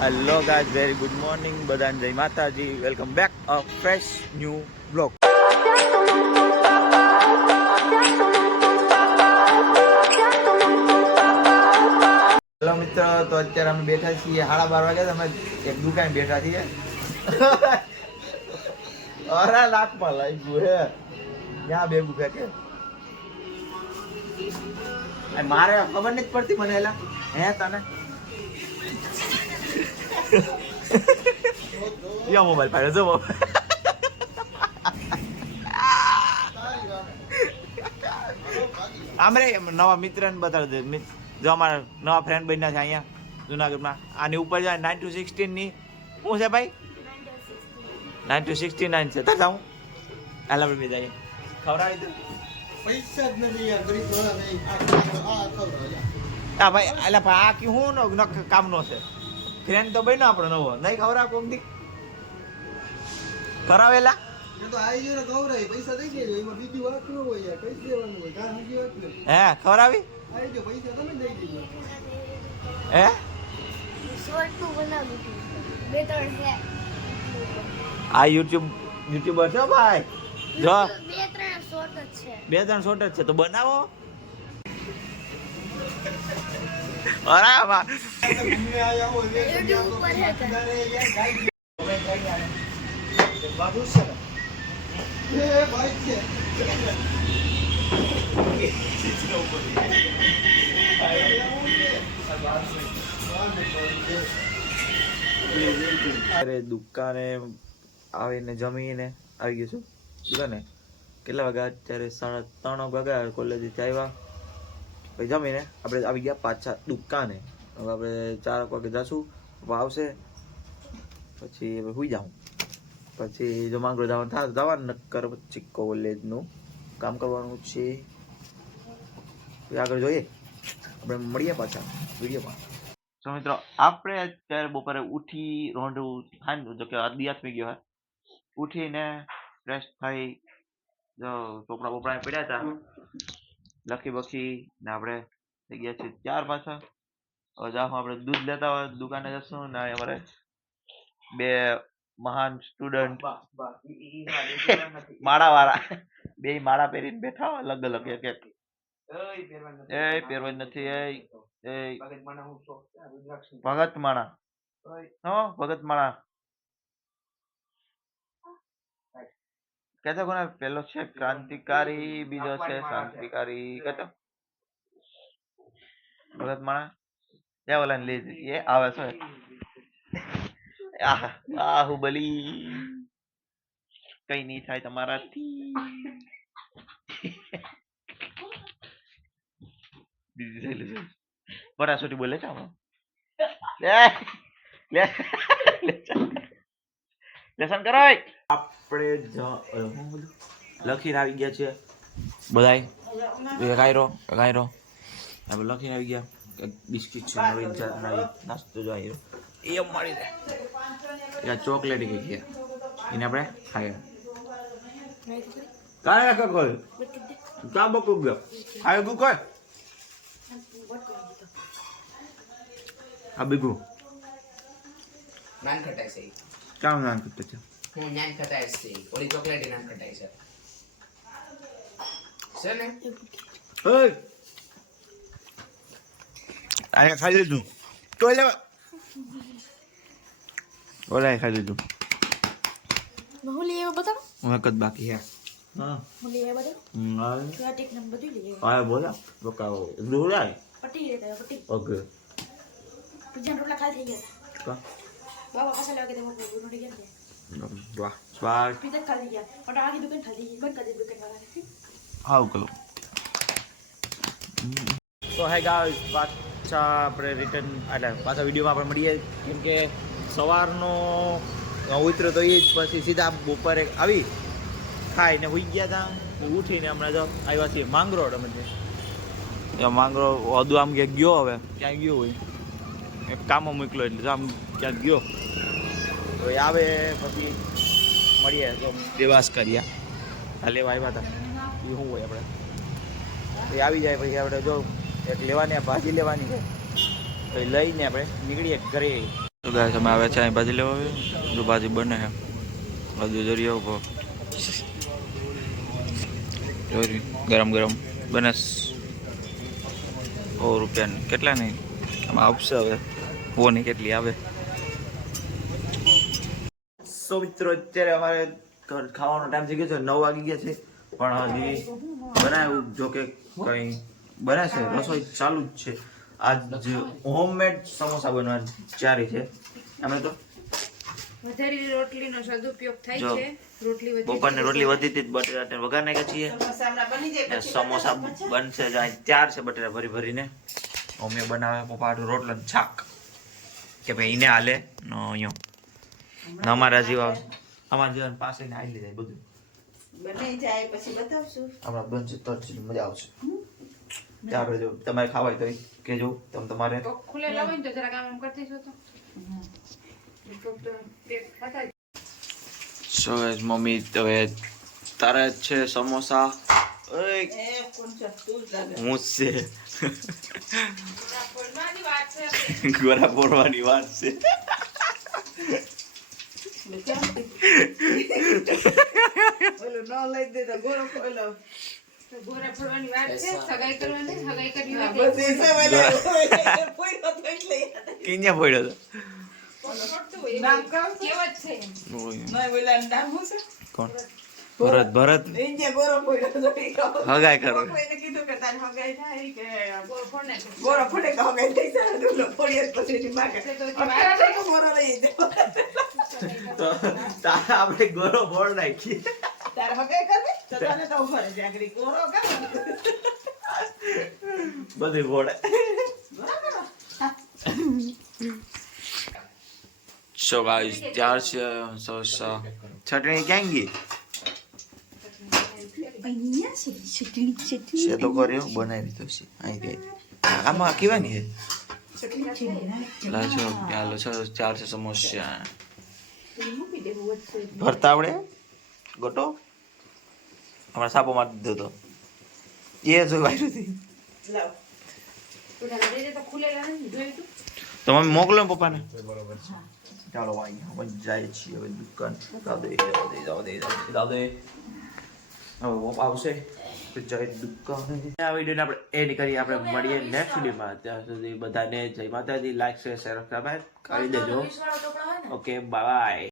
Hello guys, very good morning બધાને, જય માતાજી. વેલકમ બેક અ ફ્રેશ ન્યૂ બ્લોગ. હેલો મિત્ર, તો અત્યારે અમે બેઠા છીએ 12:30 વાગ્યા. અમે એક દુકાન બેઠા છીએ. અરે લાખમાં લાગ્યું હે ત્યાં બે ગુફા કે મારે ખબર નથી પડતી મને. એલા હે તને યા મોબાઈલ પાડે જો આમ રે નવા મિત્રને બતાવી દે. જો અમારા નવા ફ્રેન્ડ બન્યા છે અહીંયા જુનાગઢમાં. આની ઉપર જાય 9 to 16 ની શું છે ભાઈ? 9 to 69 છે. તા જાઉં આલા પર બે જાય ખવડાવી દે. પૈસા જ નથી યાર, ગરીબ વાળા નહીં. આ ખવડાવ હા ભાઈ, એટલે આ કી હું નો કામનો છે. ફ્રેન્ડ તો બન્યો આપણો નવો, નહીં ખવડાવ કોક દી કરાવેલા એ તો આઈ ગયો ગૌરાઈ પૈસા દઈ દેજો. એમાં બીજી વાત ન હોય યાર, કઈ દેવાનું હોય કાં બીજી વાત ન. હે ખવડાવી આઈ ગયો પૈસા તમે દઈ દેજો. હે શોર્ટ નું બનાવ્યું હતું. બે ત્રણ છે. આ યુટ્યુબર છે ભાઈ. જો બે ત્રણ શોર્ટ જ છે. બે ત્રણ શોર્ટ જ છે તો બનાવો. અરે વાહ, ઘૂમને આયા હો લે YouTube ઉપર હે કે? બાબુ છે એ ભાઈ છે. અરે દુકાને આવીને જમીને આવી ગયો છું દુકાને. કેટલા વાગ્યા? અત્યારે 3:30 વાગ્યા. કોલેજથી આવ્યા પછી જમીને આપણે આવી ગયા પાછા દુકાને. હવે આપણે 4 વાગે જશું. આવશે પછી હવે સુઈ જાઉં. પછી જો માંગરો જવાનું થાય જવાનું, નક્કર પછી કોલેજનું કામ કરવાનું છે. આગળ જોઈએ, આપણે મળીએ પાછા વિડીયોમાં. તો મિત્રો, આપણે અત્યારે બપોરે ઉઠી રોંઢું ખાંડું, જો કે દિવસ થઈ ગયો હે. ઉઠીને ફ્રેશ થઈ, જો ચોપડા બોપડા પડ્યા હતા લખી બખી ને આપણે થઈ ગયા છીએ 4 પાછા. હવે જાઓ આપણે દૂધ લેતા હોય દુકાને જશું ને અમારે બે મહાન સ્ટુડન્ટ માળા વાળા બે માળા પહેરીને બેઠા હોય અલગ અલગ એક એક. એ પહેરવાની નથી. એ ભગત માળા ભગત માળા કેતો કોને? પેલો છે ક્રાંતિકારી, બીજો છે શાંતિકારી. કેતો ભગત માળા ત્યાં ઓલા લઈ એ આવે છે. બાહુબલી કઈ નઈ થાય તમારાથી. પરાસોટી બોલે છે લેસન કરો. આપણે લખીને આવી ગયા છે બધાય. કાયરો આપણે લખીને આવી ગયા. બિસ્કિટ છે, નવી નાસ્તો જો આવ્યો એ મળી જાય. ચોકલેટ કઈ ગયા એને આપણે ખાયા. કાંઈ રાખો કોઈ કાં બકુ ગયો ખાય ગયું કોઈ આ બીગું નાન ખટાઈ છે. કામ નાન કરતો છે. હું નાન ખટાઈ છે. ઓલી ચોકલેટ નાન ખટાઈ છે. છે ને? ઓય આ ખાઈ લીધું તો લેવા ઓલા ખાઈ લીધું. હું લઈ આવ્યો બતાવો. હું એક જ બાકી હે. હા હું લઈ આવ્યો બતાવો. ટિક નંબર બધું લઈ આવ્યો. હા બોલા બકાવો દોરાય પટ્ટી લેતા પટ્ટી. ઓકે પિઝા રોટલા ખાલી થઈ ગયા. કા બાબા પાછા લાગે તે મોકલું નોટી ગયા. વાહ સ્વાગ પિઝા ખાલી થઈ ગયા. પણ આખી દુકાન ખાલી થઈ ગઈ. બંધ કરી દે દુકાન વાળાને. હાઉ કલો. સો હે ગાઈસ, પાછા આપણે રિટર્ન એટલે પાછા વિડીયોમાં આપણે મળીએ. કેમ કે સવારનો ઉતર્યો તો એ જ, પછી સીધા બપોરે આવી ખાઈને હોઈ ગયા હતા. ઉઠીને હમણાં જો આવ્યા છીએ માંગરોળ. અમે માંગરો હદુ આમ ક્યાંક ગયો, હવે ક્યાંય ગયો હોય એક કામો મોકલો એટલે આમ ક્યાંક ગયો. તો એ આવે પછી મળીએ. તો દેવાસ કર્યા આ લેવા આવ્યા હતા એ શું હોય આપણે એ આવી જાય પછી આપણે જો એક લેવાની ભાજી લેવાની છે તો લઈને આપણે નીકળીએ ઘરે. તો ગાય તમે આવે છે અહીં ભાજી લેવા આવ્યો જો ભાજી બને છે બધું જોરી આવો જોરી ગરમ ગરમ બને 100 રૂપિયાની કેટલા નહીં આમાં આવશે હવે ઓની કેટલી આવે સો મિત્રો અત્યારે અમારે ખાવાનો ટાઈમ થઈ ગયો છે 9 વાગી ગયા છે પણ હજી બનાવ્યું જો કે કંઈ બને છે રસોઈ ચાલુ જ છે આજ હોમમેડ સમોસા બનવાની ચારી છે અમે તો વધારી રોટલીનો સદુપયોગ થાય જો, છે રોટલી વધી બપોરની રોટલી વધી હતી બટેટા વઘાર નાખ્યા છીએ ને સમોસા બનશે જ અહીં ત્યાર છે બટેટા ભરી ભરીને મમ્મી બનાવે પપ્પા હાટું રોટલો ને શાક કે ભાઈ એને હાલે નો અહીંયા અમારા જેવા પાસે ને હાલી જાય બધું બની જાય પછી બતાવશું. આપણા બનશે તો જ મજા આવશે ચાલો જો તમારે ખાવાય તો કેજો તમે તમારે તો ખુલેલા હોય ને તો જરાક આમ કરતી છો તો પેટ ફટાય. સો મમ્મી હવે તારે છે સમોસા ઓય એ કોણ છે તું જ લાગે. હું જ છે બોલવાની વાત છે ગોરા પોરવાની વાત છે ઓલું ન લઈ દે તો ગોળો ઓલો તો ગોરા ફોડવાની વાત છે સગાઈ કરવાની સગાઈ કરવી હોય બસ એ સવારે કોઈ તો એટલે કિન્યા પડ્યો તો ફોડતું હોય નામ કહો કેવત છે તો ના બોલા નામ હું છે કોણ ભરત ઇન્ડિયા ગોળો પડ્યો તો ઈ કહો. હગાઈ કરો કોઈને કીધું કે તારે હગાઈ થાય કે ગોળ ફોડ નાખે ગોળો ફૂટે તો હગાઈ થઈ જાય તો ઓલો ફોડીએ તો પછી એની માગે તો અત્યારે તો ગોળો લઈ જાય તો તારે આપણે ગોરો ફોડ નાખીએ તારે હગાઈ કરવી તો તને તો ઉભા રહી જાગરી ગોળો કામ બધું ફોડે સો ગાઈસ ત્યાર છે સમોસા ચટણી ક્યાં ગઈ છે તો કર્યો બનાવી તો છે અહીં ગઈ આમાં કેવાની છે લાજો ચાલો છે ચાર છે સમોસા ભરતા આવડે ગોટો હમણાં સાપો મારી દીધો તો એ જો વાયરું હતી લાવ તો ખુલેલા નથી જોયું તું તો મમ્મી મોકલો ને પપ્પાને ચાલો ભાઈ હવે જાય છીએ હવે દુકાન જાવ દે હવે પપ્પા આવશે તો જાય દુકાન આ વિડીયોને આપણે એન્ડ કરીએ આપણે મળીએ નેક્સ્ટ વિડીયોમાં ત્યાં સુધી બધાને જય માતાજી લાઈક શેર સબસ્ક્રાઇબ કરી દેજો ઓકે બાય